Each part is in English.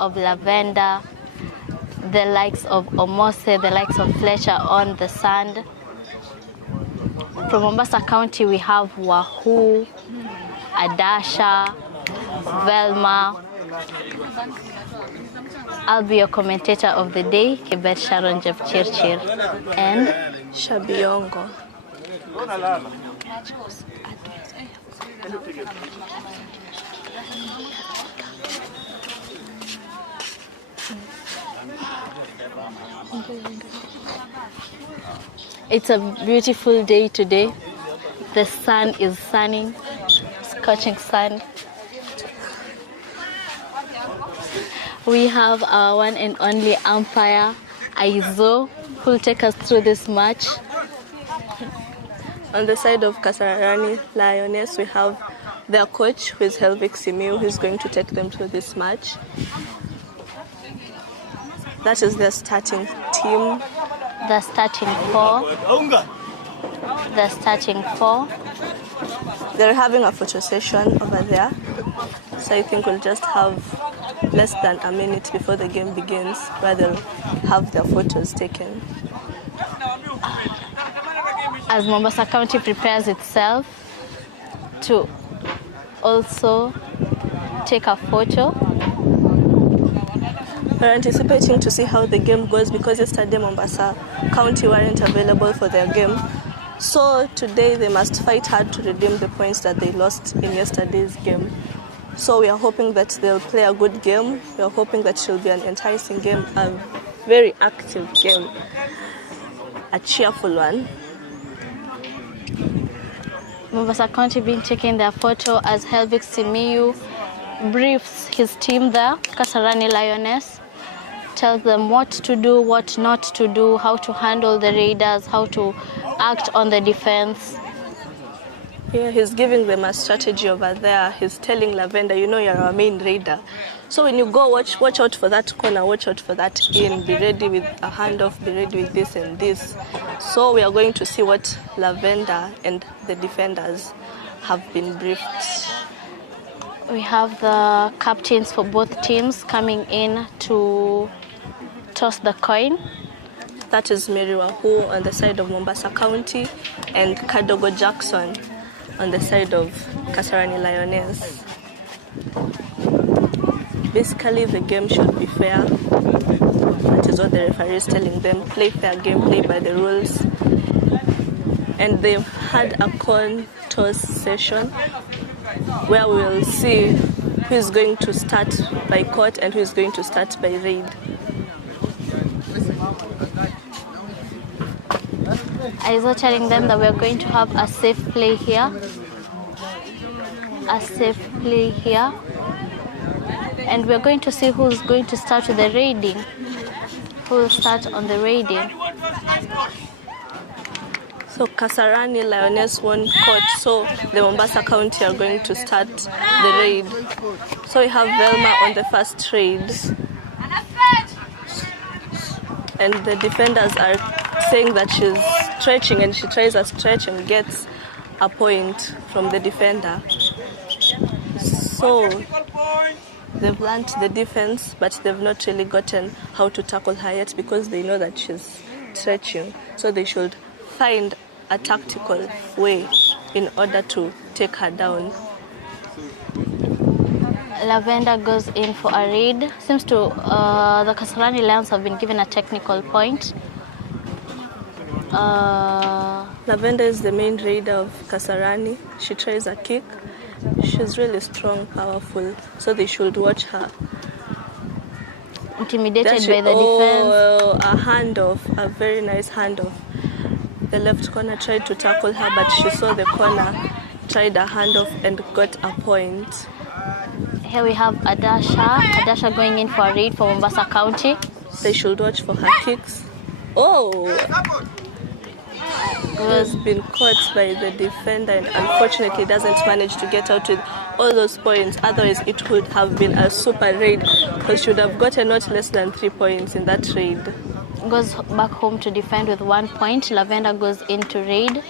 of Lavender, the likes of Omose, the likes of Fletcher on the sand. From Mombasa County, we have Wahoo, Adasha, Velma. I'll be your commentator of the day, Kibet Sharon Jepchirchir, and Shabiongo. It's a beautiful day today. The sun is sunning, scorching sun. We have our one and only umpire, Aizo, who will take us through this match. On the side of Kasarani Lioness, we have their coach, who is Helvik Simiu, who is going to take them through this match. That is their starting team. The starting four. They're having a photo session over there. So I think we'll just have less than a minute before the game begins, where they'll have their photos taken. As Mombasa County prepares itself to also take a photo. We're anticipating to see how the game goes because yesterday Mombasa County weren't available for their game. So today they must fight hard to redeem the points that they lost in yesterday's game. So we are hoping that they'll play a good game. We are hoping that it will be an enticing game, a very active game, a cheerful one. Mombasa County being taking their photo as Helvik Simiu briefs his team there, Kasarani Lioness, tells them what to do, what not to do, how to handle the raiders, how to act on the defense. Yeah, he's giving them a strategy over there. He's telling Lavender, you know, you're our main raider. So when you go, watch out for that corner, watch out for that in, be ready with a handoff, be ready with this and this. So we are going to see what Lavender and the defenders have been briefed. We have the captains for both teams coming in to toss the coin. That is Mary Wahoo on the side of Mombasa County and Kadogo Jackson on the side of Kasarani Lioness. Basically, the game should be fair. That is what the referee is telling them. Play fair game, play by the rules. And they've had a coin toss session where we will see who is going to start by court and who is going to start by raid. I was telling them that we're going to have a safe play here. And we're going to see who's going to start with the raiding. Who will start on the raiding. So Kasarani Lioness won court, so the Mombasa County are going to start the raid. So we have Velma on the first raid. And the defenders are saying that she's stretching, and she tries a stretch and gets a point from the defender. So they've learned the defense, but they've not really gotten how to tackle her yet because they know that she's stretching. So they should find a tactical way in order to take her down. Lavender goes in for a raid. Seems to the Kasarani Lions have been given a technical point. Lavender is the main raider of Kasarani. She tries a kick. She's really strong, powerful, so they should watch her. Intimidated by the defense. Oh, a handoff, a very nice handoff. The left corner tried to tackle her, but she saw the corner, tried a handoff and got a point. Here we have Adasha going in for a raid for Mombasa County. They should watch for her kicks. Oh! Has been caught by the defender and unfortunately doesn't manage to get out with all those points. Otherwise it would have been a super raid because she would have gotten not less than 3 points in that raid. Goes back home to defend with 1 point. Lavender goes into raid.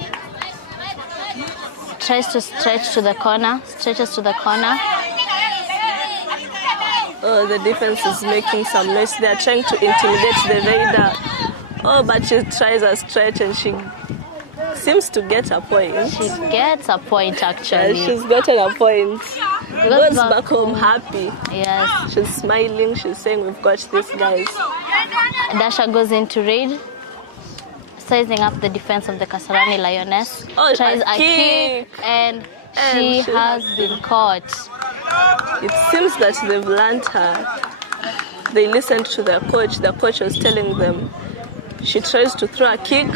Tries to stretches to the corner. Oh, the defense is making some noise. They are trying to intimidate the raider. Oh, but she tries a stretch and she seems to get a point. She gets a point actually. Yeah, she's gotten a point. Goes Goes back home happy. Yes. She's smiling. She's saying, we've got this, guys. Dasha goes into raid, sizing up the defense of the Kasarani Lioness. Oh, tries a kick and she has been caught. It seems that they've learned her. They listened to their coach. The coach was telling them, she tries to throw a kick,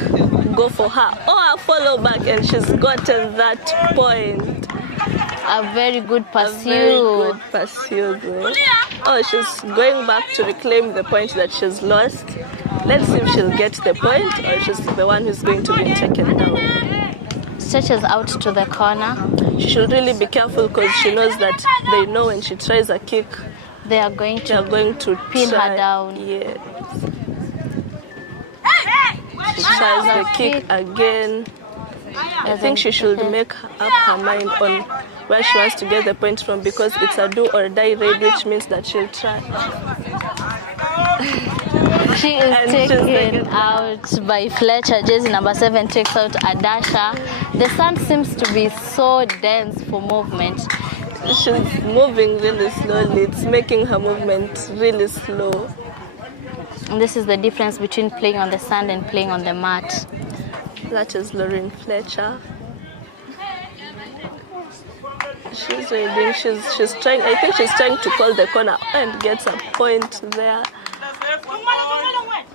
go for her. Oh, a follow back, and she's gotten that point. A very good pursuit. A very good pursuit. Oh, she's going back to reclaim the point that she's lost. Let's see if she'll get the point or she's the one who's going to be taken down. Stretches out to the corner. She should really be careful because she knows that they know when she tries a kick, they are going to pin her down. Yeah. She tries the kick again. I think she should make up her mind on where she wants to get the point from because it's a do or die raid, which means that she'll try. She is taken out by Fletcher. Jersey number 7 takes out Adasha. The sand seems to be so dense for movement. She's moving really slowly. It's making her movement really slow. And this is the difference between playing on the sand and playing on the mat. That is Lauren Fletcher. She's reading. She's trying. I think she's trying to call the corner and gets a point there.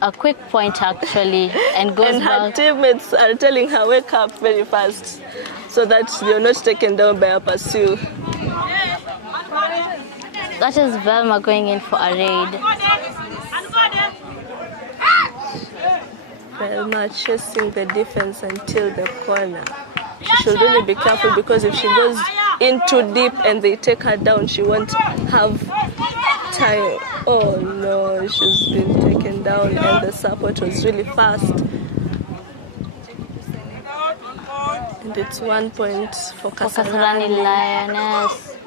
A quick point actually, and goes and her back. Teammates are telling her wake up very fast, so that you're not taken down by a pursuit. That is Velma going in for a raid. Velma chasing the defense until the corner. She should really be careful because if she goes in too deep and they take her down, she won't have time. Oh no, she's been taken down and the support was really fast. And it's 1 point for Kasarani Lioness.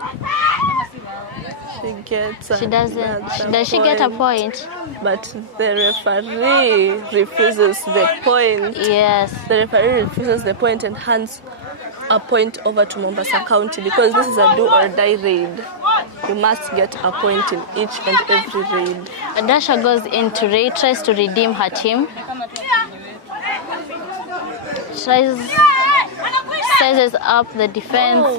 She gets She doesn't. Does she get a point? But the referee refuses the point. Yes. The referee refuses the point and hands a point over to Mombasa County because this is a do or die raid. You must get a point in each and every raid. Adasha goes into raid, tries to redeem her team. Sizes up the defense.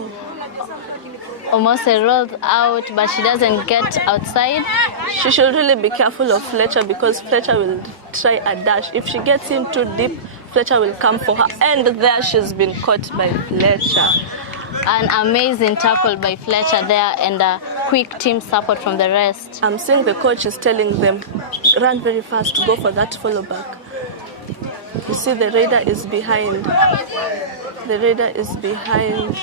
Almost rolls out, but she doesn't get outside. She should really be careful of Fletcher because Fletcher will try a dash. If she gets in too deep, Fletcher will come for her. And there she's been caught by Fletcher. An amazing tackle by Fletcher there and a quick team support from the rest. I'm seeing the coach is telling them, run very fast, go for that follow back. You see the raider is behind. The raider is behind.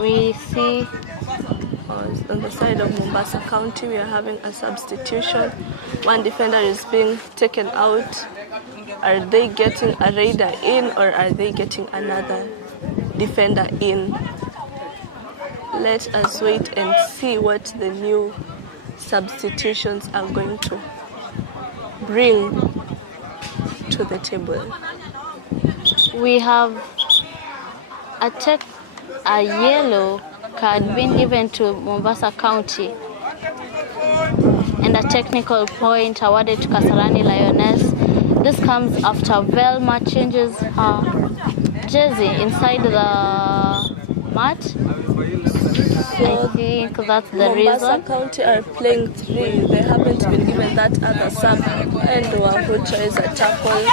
We see on the side of Mombasa County, we are having a substitution. One defender is being taken out. Are they getting a raider in or are they getting another defender in? Let us wait and see what the new substitutions are going to bring to the table. we have a yellow card being given to Mombasa County and a technical point awarded to Kasarani Lioness. This comes after Velma changes her jersey inside the mat. I think that's the Mombasa reason. Mombasa County are playing 3. They haven't been given that other sub, and Wahu tries a tackle,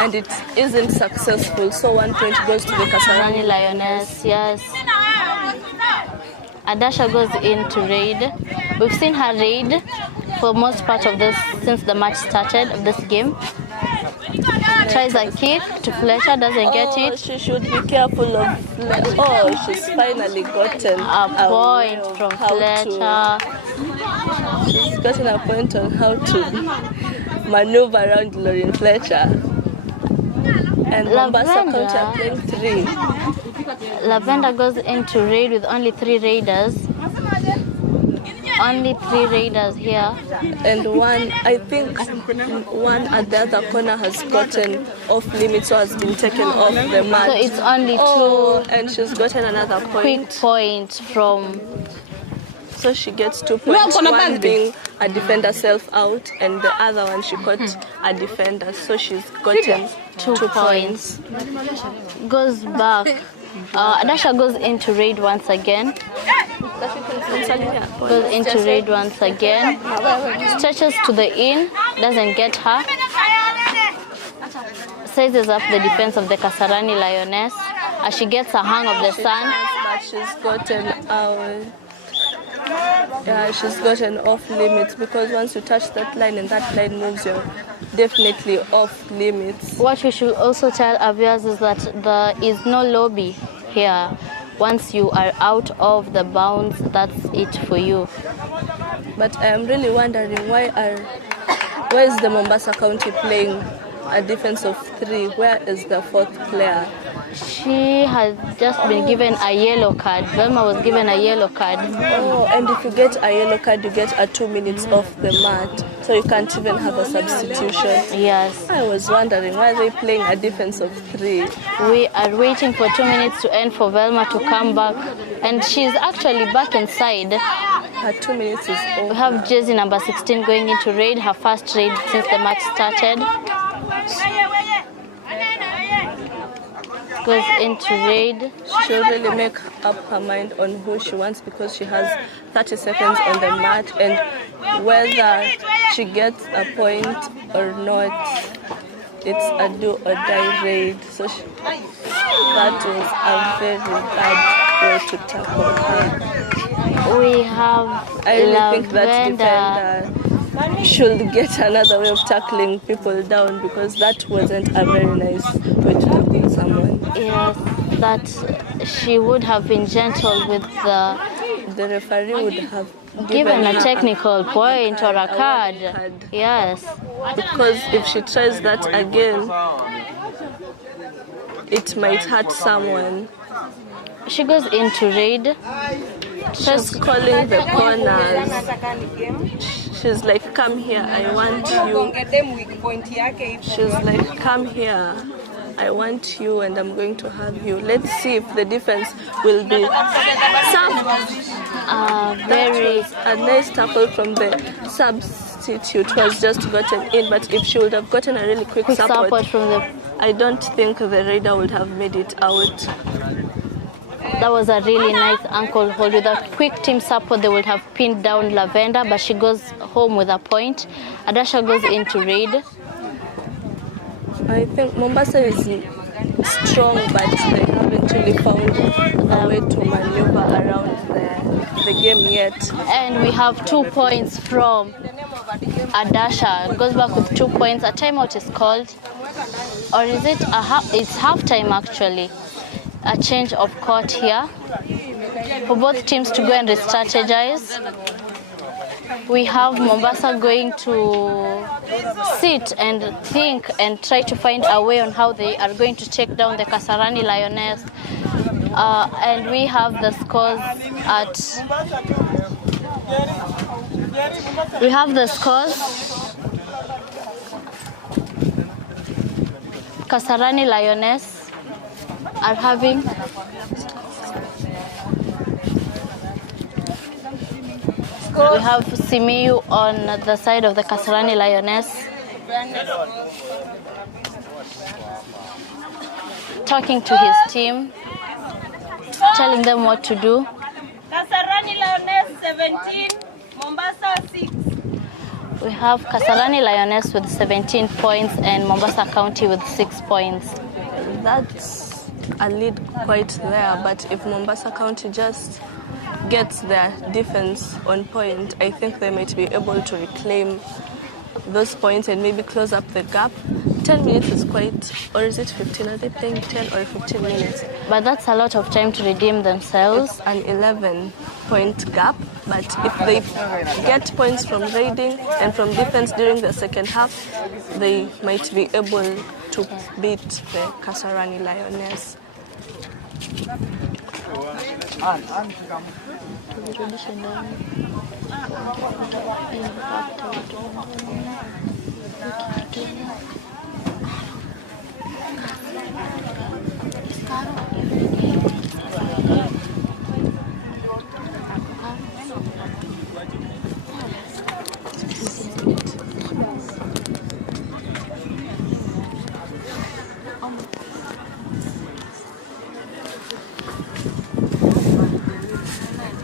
and it isn't successful. So 1 point goes to the Kasarani Lioness. Yes. Adasha goes in to raid. We've seen her raid for most part of this since the match started of this game. Tries a kick to Fletcher, doesn't get it. She should be careful of Fletcher. Oh, she's finally gotten a point from Fletcher. She's gotten a point on how to maneuver around Lauren Fletcher. And Mombasa County are playing 3. Lavender goes into raid with only 3 raiders. Only 3 raiders here. And one, I think, one at the other corner has gotten off limits, so has been taken off the mat. So it's only 2. And she's gotten another point. Quick point from. So she gets 2 points. One being a defender self out, and the other one she caught a defender. So she's gotten 2 points. Goes back. Adasha goes into raid once again. Goes into raid once again. Stretches to the in. Doesn't get her. Sizes up the defense of the Kasarani Lioness as she gets a hang of the sun. But she's gotten out. Yeah, she's gotten off limits, because once you touch that line and that line moves, you're definitely off limits. What we should also tell our viewers is that there is no lobby here. Once you are out of the bounds, that's it for you. But I am really wondering why is the Mombasa County playing a defense of 3? Where is the 4th player? She has just been given a yellow card. Velma was given a yellow card. Oh, and if you get a yellow card, you get a 2 minutes off the mat. So you can't even have a substitution. Yes. I was wondering why are they playing a defense of 3? We are waiting for 2 minutes to end for Velma to come back. And she's actually back inside. Her 2 minutes is over. We have jersey number 16 going into raid, her first raid since the match started. Goes into raid. She'll really make up her mind on who she wants, because she has 30 seconds on the mat, and whether she gets a point or not, it's a do or die raid. So that was a very bad way to tackle her. We have I really think that defender should get another way of tackling people down, because that wasn't a very nice way to tackle someone. Yes, that she would have been gentle with the referee would have given a technical point or a card. Yes. Because if she tries that again, it might hurt someone. She goes into raid. She's calling the corners. She's like, come here, I want you. She's like, come here, I want you, and I'm going to have you. Let's see if the defense will be very a nice tackle from the substitute was just gotten in, but if she would have gotten a really quick support from the, I don't think the raider would have made it out. That was a really nice ankle hold. Without quick team support, they would have pinned down Lavender, but she goes home with a point. Adasha goes into raid. I think Mombasa is strong, but they haven't really found a way to maneuver around the game yet. And we have 2 points from Adasha. Goes back with 2 points. A timeout is called. Or is it it's halftime actually. A change of court here for both teams to go and re-strategize. We have Mombasa going to sit and think and try to find a way on how they are going to take down the Kasarani Lioness. And we have the scores at... We have the scores. Kasarani Lioness are having we have Simiyu on the side of the Kasarani Lioness talking to his team, telling them what to do. Kasarani Lioness 17, Mombasa 6. We have Kasarani Lioness with 17 points and Mombasa County with 6 points. That's a lead quite there, but if Mombasa County just gets their defense on point, I think they might be able to reclaim those points and maybe close up the gap. 10 minutes is quite, or is it 15? Are they playing 10 or 15 minutes? But that's a lot of time to redeem themselves. It's an 11-point gap, but if they get points from raiding and from defense during the second half, they might be able to beat the Kasarani Lioness. Turudishe ndani. Impact watu wengine.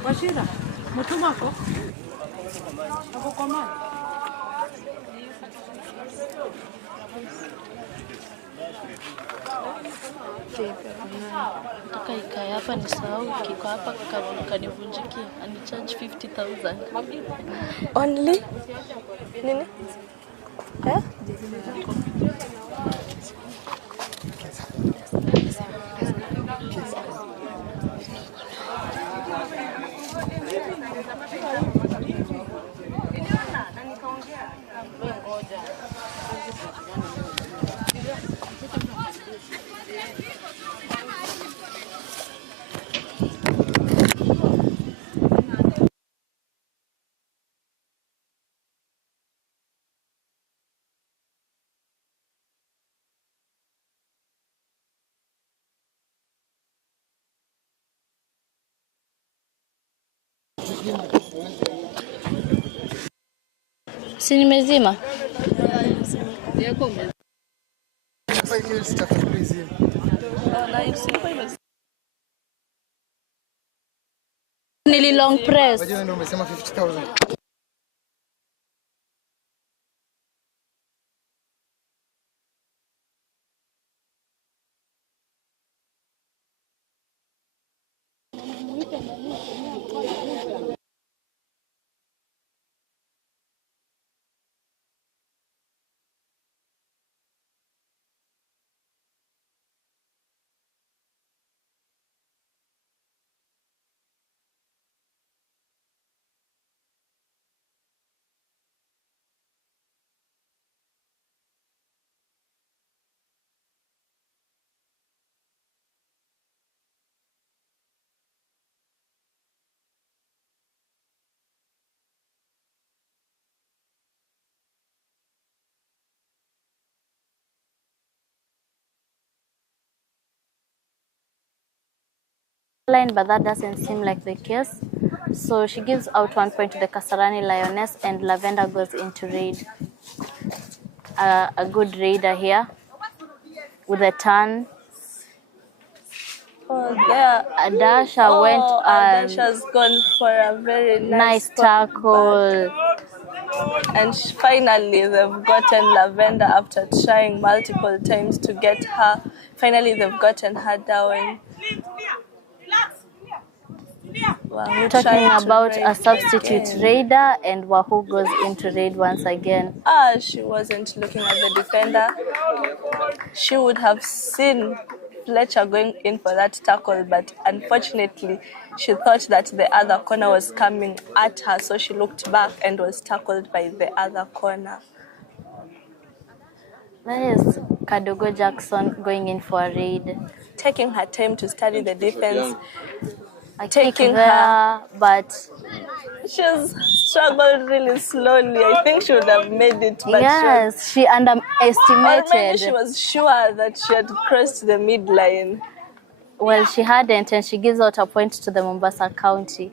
Washira, mutumako? Ako kwa mama? Nataka ikae hapa nisahau kiko hapa kanivunjikia. Ani charge 50,000. Only? Nini? Eh? Si nimezima? Nili long press. Wajua ndio umesema 50,000. But that doesn't seem like the case. So she gives out 1 point to the Kasarani Lioness and Lavender goes into raid. A good raider here with a turn. Oh, there. Adasha went Adasha's gone for a very nice tackle. And finally they've gotten Lavender after trying multiple times to get her. Finally they've gotten her down. Wahoo Talking about a raid substitute again. raider and Wahoo goes into raid once again. She wasn't looking at the defender. She would have seen Fletcher going in for that tackle, but unfortunately she thought that the other corner was coming at her, so she looked back and was tackled by the other corner. That is Kadogo Jackson going in for a raid. Taking her time to study the defense. I kick Taking there, but she's struggled really slowly. I think she would have made it, but yes, she or maybe underestimated. she was sure that she had crossed the midline. Well, she hadn't, and she gives out a point to the Mombasa County.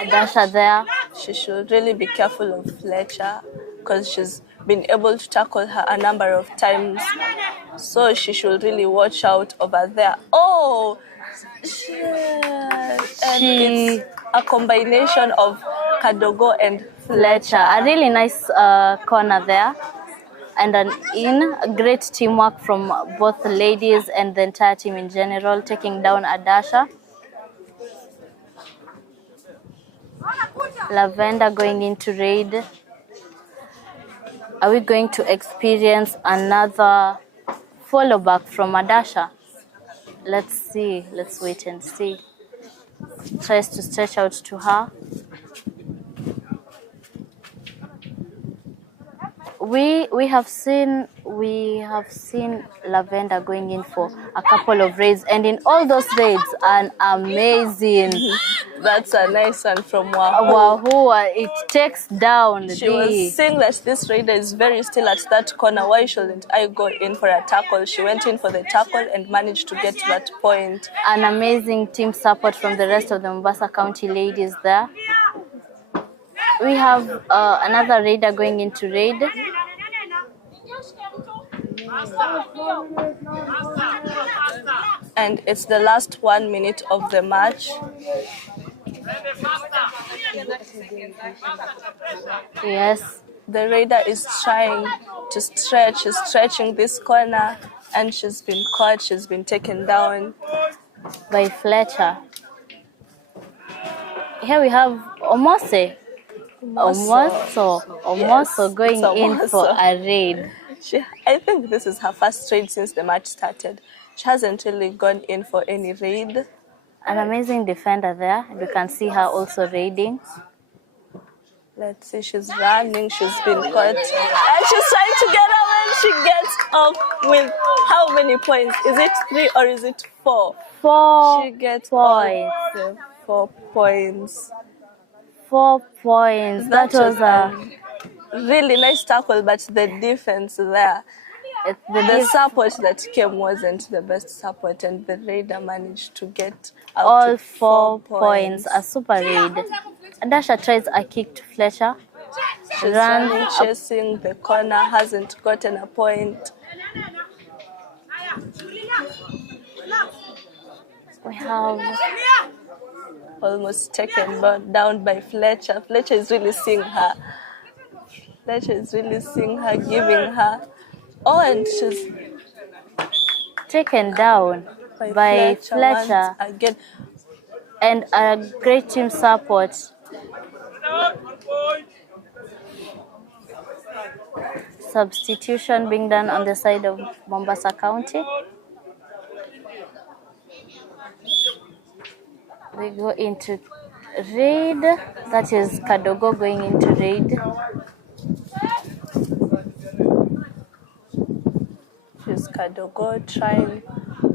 Adasha there. She should really be careful of Fletcher because she's been able to tackle her a number of times. So she should really watch out over there. Oh, shit. And it's a combination of Kadogo and Fletcher. A really nice corner there. And an in. Great teamwork from both the ladies and the entire team in general, taking down Adasha. Lavender going into raid. Are we going to experience another follow back from Adasha? Let's see. Let's wait and see. Tries to stretch out to her. We have seen we have seen Lavender going in for a couple of raids, and in all those raids, an amazing That's a nice one from Wahoo. It takes down She was saying that this raider is very still at that corner. Why shouldn't I go in for a tackle? She went in for the tackle and managed to get to that point. An amazing team support from the rest of the Mombasa County ladies there. We have another raider going into raid. And it's the last 1 minute of the match. Yes. The raider is trying to stretch. She's stretching this corner and she's been caught. She's been taken down by Fletcher. Here we have Omose. Omoso going in for a raid. I think this is her first raid since the match started. She hasn't really gone in for any raid. An amazing defender there. You can see her also raiding. Let's see, she's running, she's been caught. And she's trying to get away and she gets off with how many points? Is it 3 or is it 4? 4 She gets points. 4 points. 4 points. That was a really nice tackle, but the defense there, the support that came wasn't the best support, and the raider managed to get out all 4 points. A super raid. Dasha tries a kick to Fletcher. She's running, chasing the corner, hasn't gotten a point. We have almost taken down by Fletcher. Fletcher is really seeing her. Fletcher is really seeing her, giving her. Oh, and she's taken down by Fletcher. Again. And a great team support. Substitution being done on the side of Mombasa County. We go into raid. That is Kadogo going into raid. She's Kadogo trying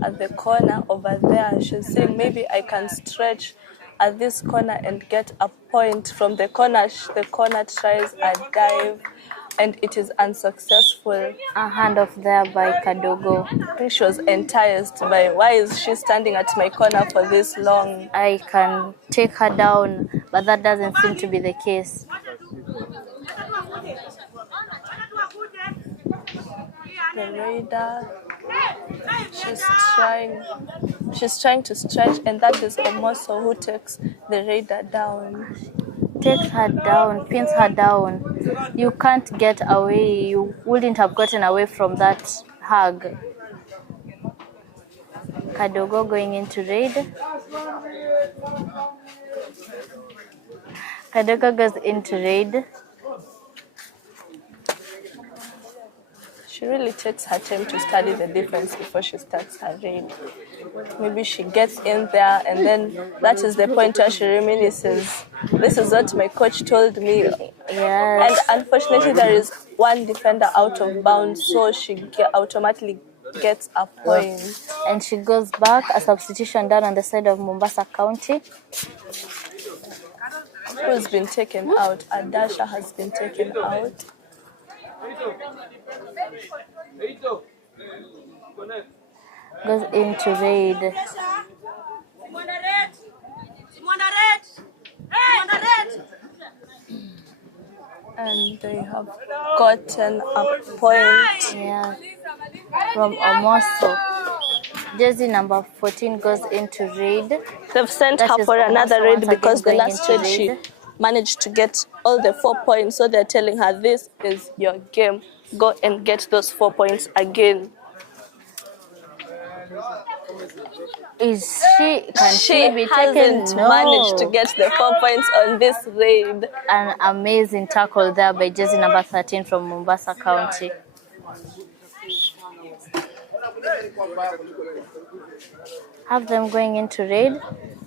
at the corner over there. She's saying maybe I can stretch at this corner and get a point from the corner. The corner tries a dive and it is unsuccessful. A handoff there by Kadogo. She was enticed by, why is she standing at my corner for this long? I can take her down, but that doesn't seem to be the case. The raider, she's trying to stretch, and that is Omoso who takes the raider down. Takes her down, pins her down. You can't get away. You wouldn't have gotten away from that hug. Kadogo going into raid. Kadogo goes into raid. She really takes her time to study the defense before she starts her raid. Maybe she gets in there and then that is the point where she reminisces. This is what my coach told me. Yes. And unfortunately there is one defender out of bounds, so she automatically gets a point. And she goes back. A substitution done on the side of Mombasa County. Who's been taken out? Adasha has been taken out. Goes into raid. And they have gotten a point. Yeah. From Omoso. Jersey number 14 goes into raid. They've sent her for another raid because the last raid she managed to get all the 4 points. So they're telling her, this is your game. Go and get those 4 points again. Is she? Can she be hasn't taken? No. Managed to get the 4 points on this raid. An amazing tackle there by jersey number 13 from Mombasa County. Have them going into raid.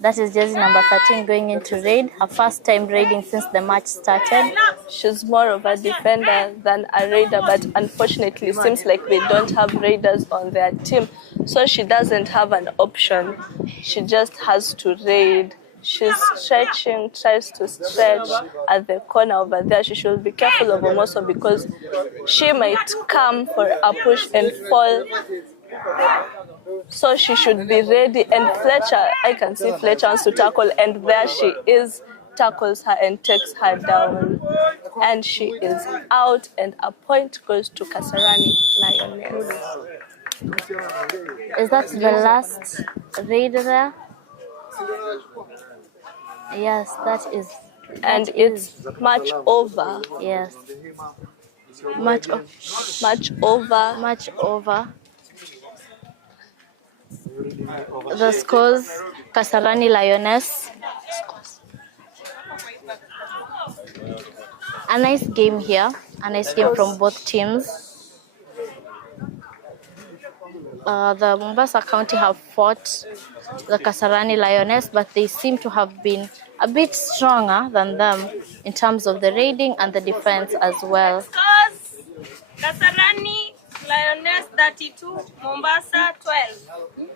That is jersey number 13 going into raid. Her first time raiding since the match started. She's more of a defender than a raider, but unfortunately it seems like they don't have raiders on their team. So she doesn't have an option. She just has to raid. She's stretching, tries to stretch at the corner over there. She should be careful of Omoso because she might come for a push and fall. So she should be ready. And Fletcher, I can see Fletcher wants to tackle, and there she is, tackles her and takes her down. And she is out, and a point goes to Kasarani Lioness. Is that the last raider there? Yes, that is. And it's match over. Yes. Match over. Match over. The scores: Kasarani Lioness. A nice game here. A nice game from both teams. The Mombasa County have fought the Kasarani Lioness, but they seem to have been a bit stronger than them in terms of the raiding and the defense as well. Scores: Kasarani Lioness 32, Mombasa 12.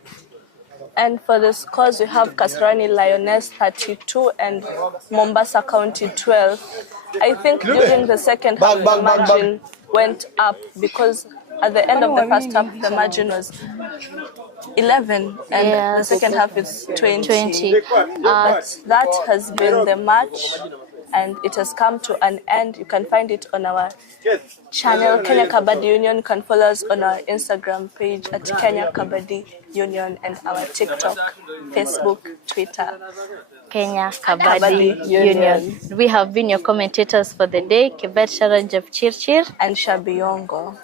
And for the scores, we have Kasarani Lioness 32 and Mombasa County 12. I think during the second half, the margin went up because at the end of the first half, the margin was 11, and the second half is 20. That has been the match, and it has come to an end. You can find it on our channel, Kenya Kabaddi Union. You can follow us on our Instagram page at Kenya Kabaddi Union, and our TikTok, Facebook, Twitter. Kenya Kabaddi Union. We have been your commentators for the day, Kibet Sharan Jepchirchir and Shabiongo.